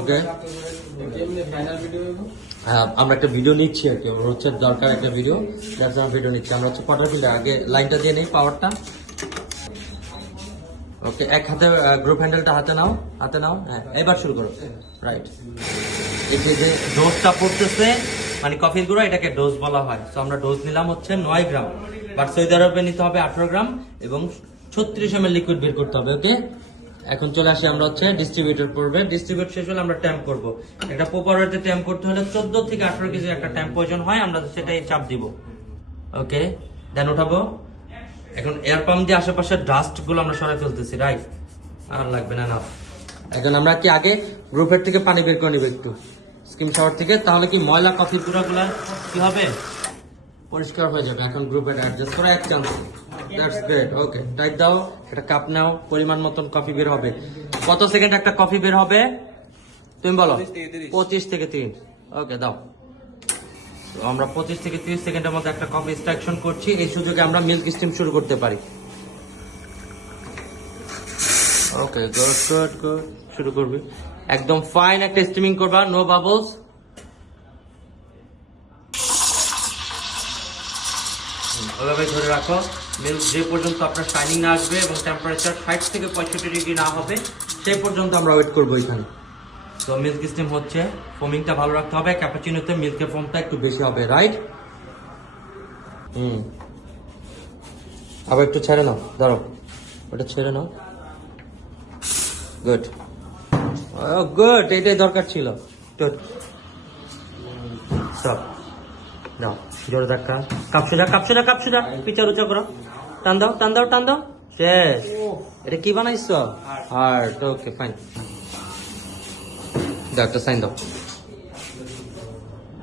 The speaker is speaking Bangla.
ওকে, হ্যাঁ আমরা একটা ভিডিও নিচ্ছি আর কি, হচ্ছে দরকার একটা ভিডিও, ভিডিও নিচ্ছি আমরা হচ্ছে কোয়ার্টার ফিল্ডে। আগে লাইনটা দিয়ে নেই, পাওয়ারটা। ওকে, এক হাতে গ্রুপ হ্যান্ডেলটা হাতে নাও, হ্যাঁ এবার শুরু করো। রাইট, এই যে ডোজটা পড়তেছে মানে কফির গুঁড়ো, এটাকে ডোজ বলা হয়। তো আমরা ডোজ নিলাম হচ্ছে 9 গ্রাম, বাট সৌদি আরবে নিতে হবে 18 গ্রাম এবং 36 ml লিকুইড বের করতে হবে। ওকে, এখন চলে আসি আমরা হচ্ছে ডিস্ট্রিবিউটর করবে। ডিস্ট্রিবিউট শেষ হলে আমরা ট্যাম্প করব। এটা প্রপার ওয়েতে ট্যাম্প করতে হলে 14 থেকে 18 কেজি একটা ট্যাম্প প্রয়োজন হয়, আমরা সেটাই চাপ দিব। ওকে, দেন উঠাবো। এখন এয়ার পাম্প দিয়ে আশেপাশের ডাস্ট গুলো আমরা সরাই ফেলতেছি। রাইট, আর লাগবে না। এখন আমরা কি আগে গ্রুপের থেকে পানি বের করে নিব একটু স্কিম শাওয়ার থেকে, তাহলে কি ময়লা কফির গুঁড়াগুলা কি হবে, পরিষ্কার হয়ে যাবে। এখন গ্রুপের অ্যাডজাস্ট করা এক chance. That's great. Okay, tight দাও, একটা কাপ নাও, পরিমাণ মতন কফি বের হবে। কত সেকেন্ড একটা কফি বের হবে তুমি বলো? 25 থেকে 30। ওকে দাও। তো আমরা 25 থেকে 30 সেকেন্ডের মধ্যে একটা কফি এক্সট্রাকশন করছি। এই সুযোগে আমরা মিল্ক স্টিম শুরু করতে পারি। ওকে, গুড গুড গুড, শুরু করবি। একদম ফাইন একটা স্টিমিং করবা, নো বাবলস। ওইভাবে ধরে রাখো। মিল্ক যে পর্যন্ত আপনার শাইনিং না আসবে এবং টেম্পারেচার 60 থেকে 65 ডিগ্রি না হবে সেই পর্যন্ত আমরা ওয়েট করবো এখানে। তো মিল্ক স্টিম হচ্ছে, ফোমিংটা ভালো রাখতে হবে। ক্যাপাচিনোতে মিল্কের ফোমটা একটু বেশি হবে। রাইট, আবার একটু ছেড়ে নাও, ধরো ওটা ছেড়ে নাও। গুড গুড, এটাই দরকার ছিল। স্টপ দাও, জোরে ধাক্কা, কাপসুজা, পিছার উঁচা করো, টান দাও, শেষ। এটা কি বানাইছো? হার্ট। ওকে ফাইন, দাও একটা সাইন দাও।